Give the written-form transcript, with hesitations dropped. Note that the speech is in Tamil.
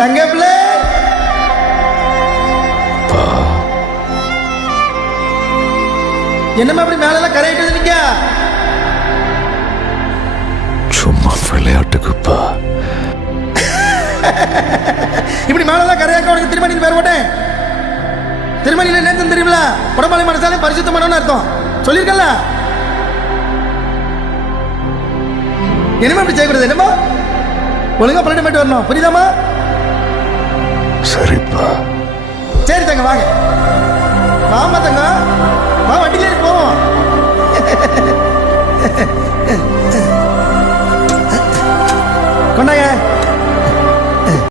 தங்க பிள்ளை என்னமா அப்படி மேல எல்லாம் கரையிட்டு நிக்க? சும்மா விளையாட்டுக்குப்பா. இப்படி மேல எல்லாம் கரையாக்க உனக்கு திருமணி பேர் போட்டேன். திருமணியில நேர்த்தம் தெரியுமில, உடம்பாளி மனசாலே பரிசுத்தமானவன்னு அர்த்தம் சொல்லியிருக்கல. என்னமா அப்படி செய்யக்கூடாது? என்னமா ஒழுங்கா பன்னெண்டு போயிட்டு வரணும், புரியுதாமா? சரிப்பா. சரி தங்க வாங்க. வாமா தங்க, வா வண்டியில போவோம். கொண்டாங்க.